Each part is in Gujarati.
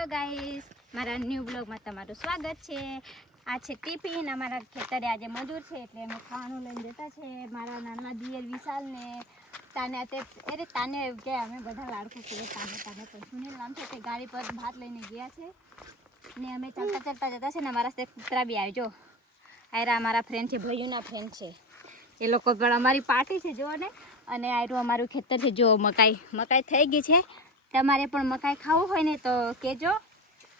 હેલો ગાઈસ, મારા ન્યૂ બ્લોગમાં તમારું સ્વાગત છે। આ છે ટિફિન। અમારા ખેતરે આજે મજૂર છે એટલે અમે ખાવાનું લઈને જતા છે। મારા નાના દિયર વિશાલને તાને કે અમે બધા લાડકો કરે તાને પણ સુનિલ નામ છે તે ગાડી પર ભાત લઈને ગયા છે ને અમે ચાલતા જતા છે ને અમારા સાથે કૂતરા બી આવ્યો। જો આયરા અમારા ફ્રેન્ડ છે, ભાઈઓના ફ્રેન્ડ છે, એ લોકો પણ અમારી પાર્ટી છે જો ને। અને આયરું અમારું ખેતર છે। જો મકાઈ થઈ ગઈ છે। તમારે પણ મકાઈ ખાવું હોય ને તો કહેજો,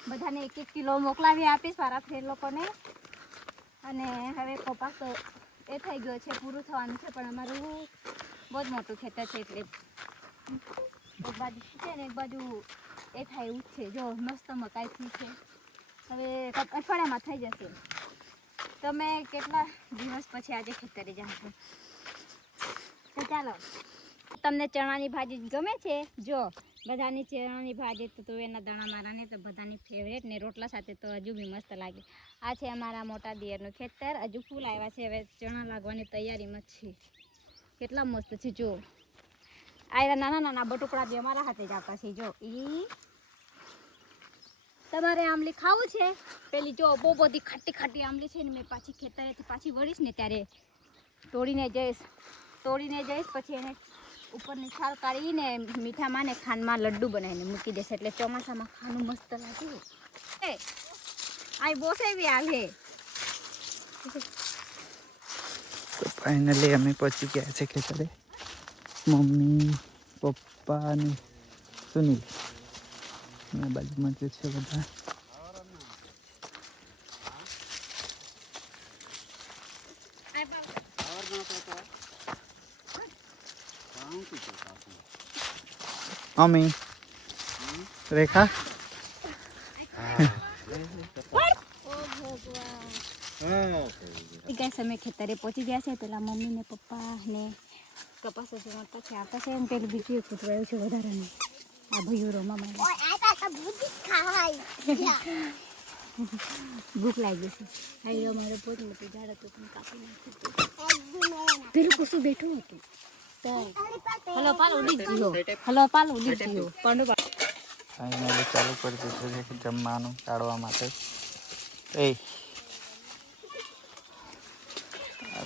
બધાને 1-1 કિલો મોકલાવી આપીશ મારા ફ્રેન્ડ લોકોને। અને હવે કપાસ તો એ થઈ ગયો છે, પૂરું થવાનું છે, પણ અમારું બહુ જ મોટું ખેતર છે એટલે એક બાજુ છે ને એક બાજુ એ થાય એવું છે। જો મસ્ત મકાઈ થઈ છે, હવે અઠવાડિયામાં થઈ જશે। તમે કેટલા દિવસ પછી આજે ખેતરે જાશો તો ચાલો। તમને ચણાની ભાજી ગમે છે? જો બધાની ચણાની ભાજી તો તુવેરના દાણા મારાને તો બધાની ફેવરેટ ને રોટલા સાથે તો હજુ બી મસ્ત લાગે। આ છે અમારા મોટા દિયરનું ખેતર, હજુ ફૂલ આવ્યા છે, હવે ચણા લાગવાની તૈયારીમાં છે। કેટલા મસ્ત છે જો, આ નાના બટુકડા બી અમારા હાથે જ આવતા છે। જો તમારે આંબલી ખાવું છે? પેલી જો બહુ બધી ખાટી આંબલી છે ને, મેં પાછી ખેતરેથી પાછી વળીશ ને ત્યારે તોડીને જઈશ પછી એને ઉપરની છાલ કાઢીને મીઠામાં ને ખાંડમાં લડ્ડુ બનાવીને મૂકી દેશે એટલે ચોમાસામાં ખાવાનું મસ્ત લાગે। આ બોસે બી આવે। તો ફાઇનલી અમે પહોંચી ગયા છે ખેતરે। મમ્મી, પપ્પા અને સુનિલ એના બાજુમાં જે છે બધા। મમ્મી, રેખા અમે ખેતરે પહોંચી ગયા છે। પેલા મમ્મી ને પપ્પા ને કપાસ જોડતા છે, આવતા છે, એમ પેલું બીજું એક કૂતરાયું છે વધારાનું। આ ભાઈઓ રમવા માંડે, ભૂખ લાગી છે। અહીં અમારે બહુ જ મોટું ઝાડ હતું પણ કાપી નાખ્યું। પેલું કશું બેઠું હતું, હલો પાલ ઉડી ગયો, ફાઇનલી ચાલુ કરી દીધું છે જમવાનું કાઢવા માટે।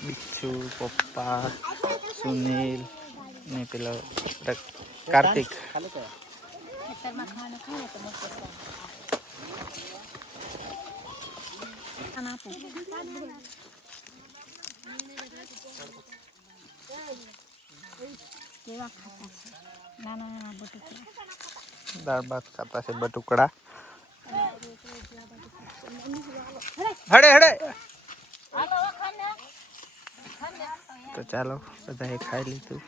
બિચ્છુ, પપ્પા, સુનિલ ને પેલો કાર્તિક। ખેતરમાં ખાવાનું ખાય તો મસ્ત કેવા ખાતા છે નાના બટુકડા। દાળ ભાત ખાતા છે બટુકડા। હડે તો ચાલો બધાએ ખાઈ લીધું।